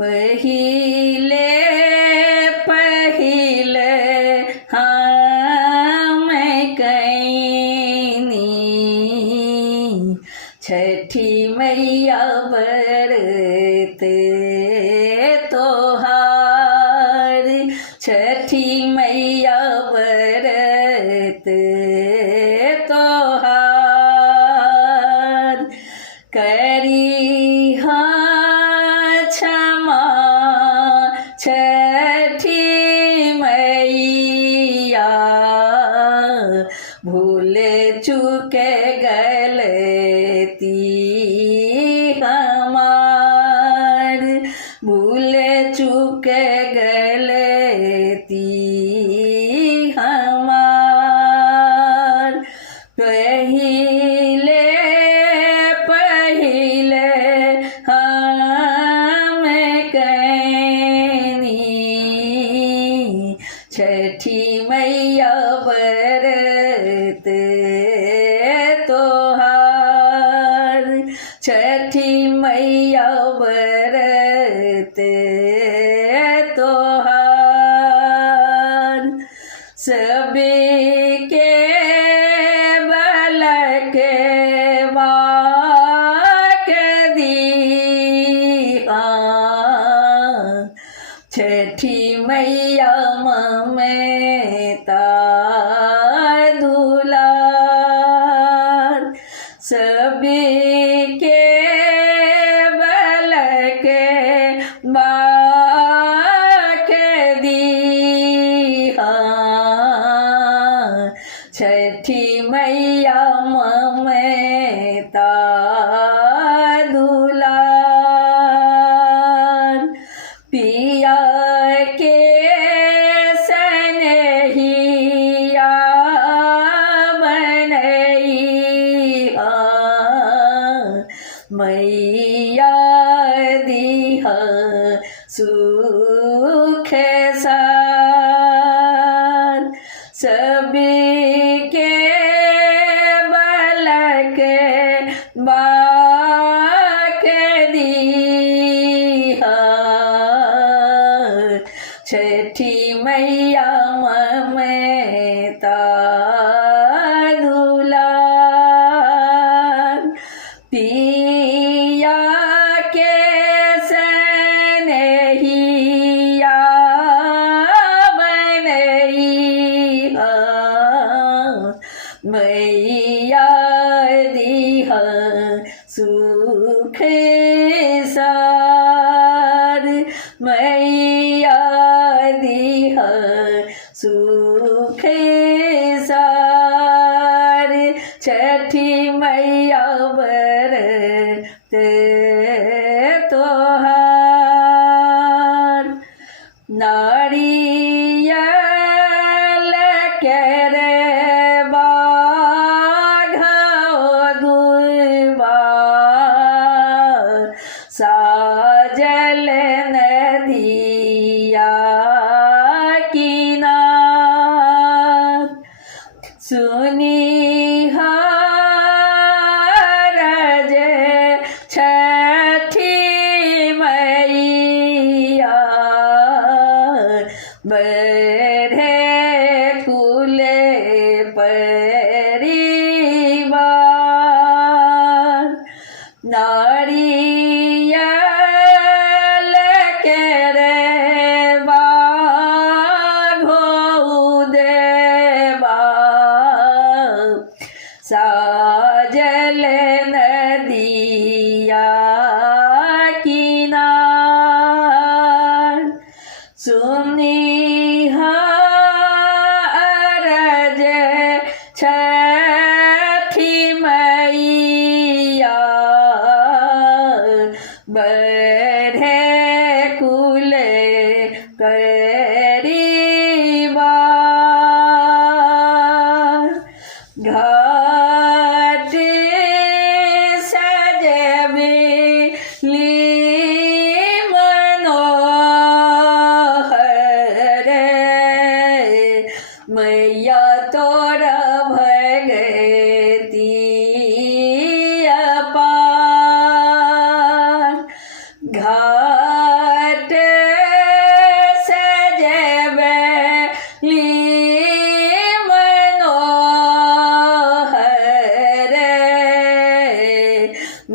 पहिले पहिले हम कैनी छठी मैया व्रत तोहार छठी मैया व्रत तोहार करी क्षमा छठी मैया भूल चूक गलती हमार भूल चूक गलती हमार पहिले पहिले हम कैनी छठी मैया व्रत तोहार छठी मैया व्रत तोहार सबके बलक वाक दिया छठी मैया ममता दुलार सबके बलक बाक दिया छठी मैया ममता दुलार पिया के सनहिया बनैया मैया दिह सुख सार सबके बलक बाक दिया छठी मैया ममता दुलार पिया के सनहिया बनैया मैया दिह सुख सार मैया दिह सुख सार छठी मैया व्रत तोहार नारियल करवा साजल नदिया किनार सुनी रज छठी मैया बढ़े कुल परिवार नारियल करवा देवा साजल नदिया किनार सुनी रज छठी मैया बढ़े कुल परिवार घाट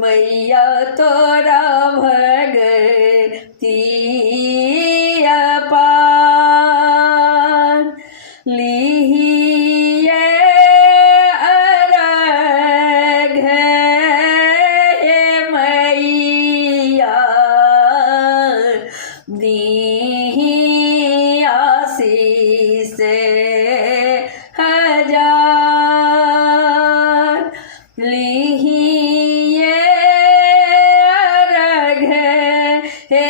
मैया तोरा भगती अपार लिहिए अरघ हे मैया दीहि आशीष हजार लिहिए अरघ हे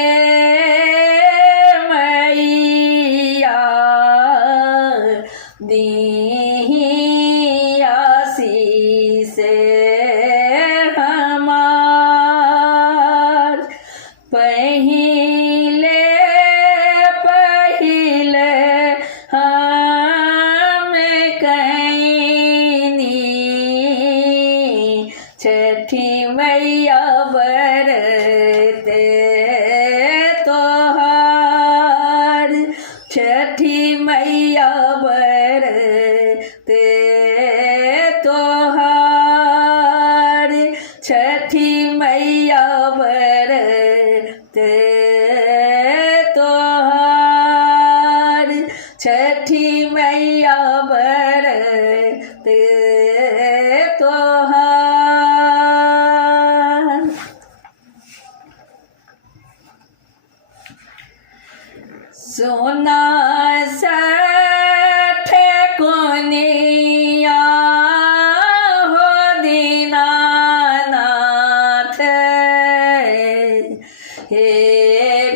मैया दीहि आशीष हमार पहिले पहिले हम कैनी छठी मैया बरते तोहार छठी मैया बरते तोहार छठी मैया बरते तोहार छठी मैया बरते तोहार सोना सठ कोनिया हो दीनानाथ हे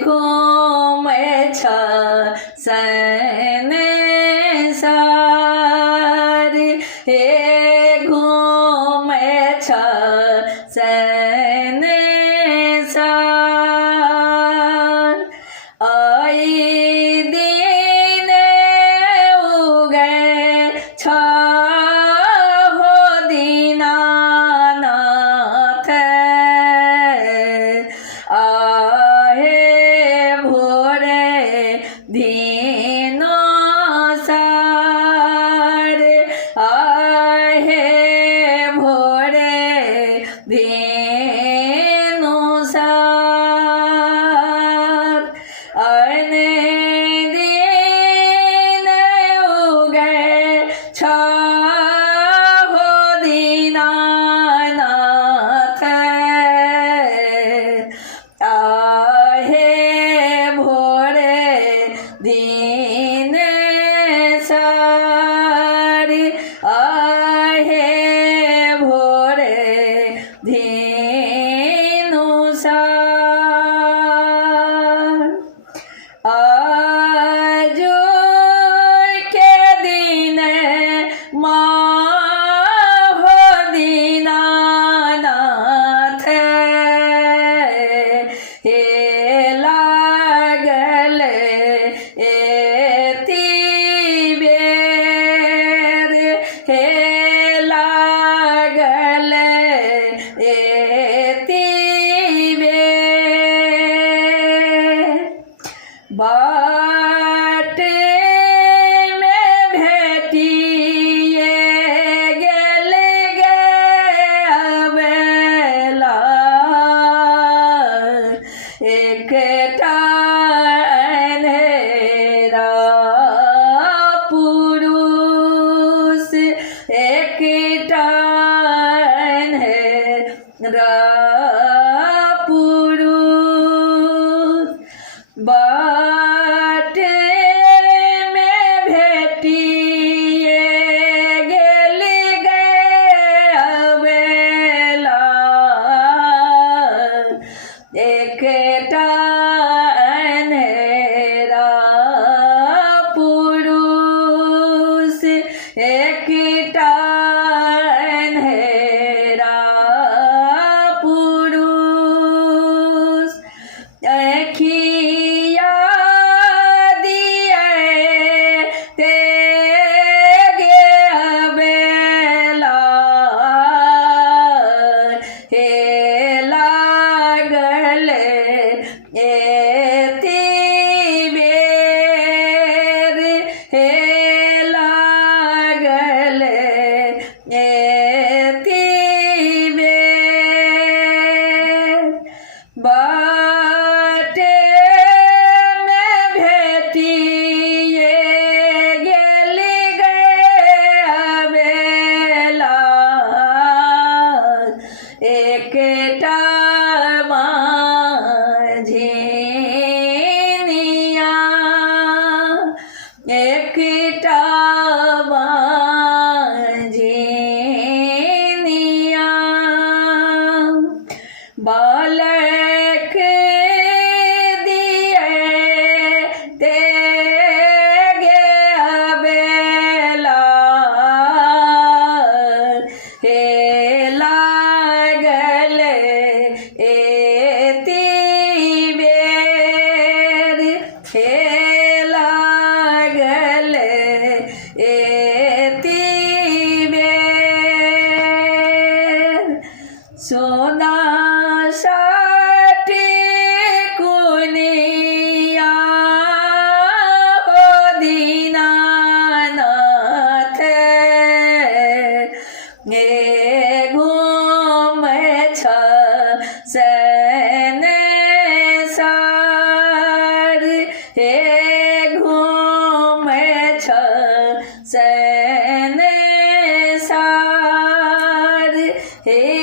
घूमे संसार हे घूमे संसार आई दिन उगे हो दीनानाथ आहे भोरे दीनो सार आहे भोरे दीनो सार अने दिन उगे हो दीनानाथ आहे भोरे दीन सार आहे भोरे दीनु सार आजू के दिन हो दीनानाथ हे लागल एती बेर हे लागल एती बेर बाट में भेटिए गेल अबेला एकटा अन्हेरा पुरुष एकटा अन्हेरा पुरुष बाट में भेटिए गेल अबेला एकटा अन्हेरा पुरुष एकटा अन्हेरा पुरुष सोनासाठी कुनिया हो दीनानाथ हे घूमै छ सनेसार हे घूमै छ सनेसार हे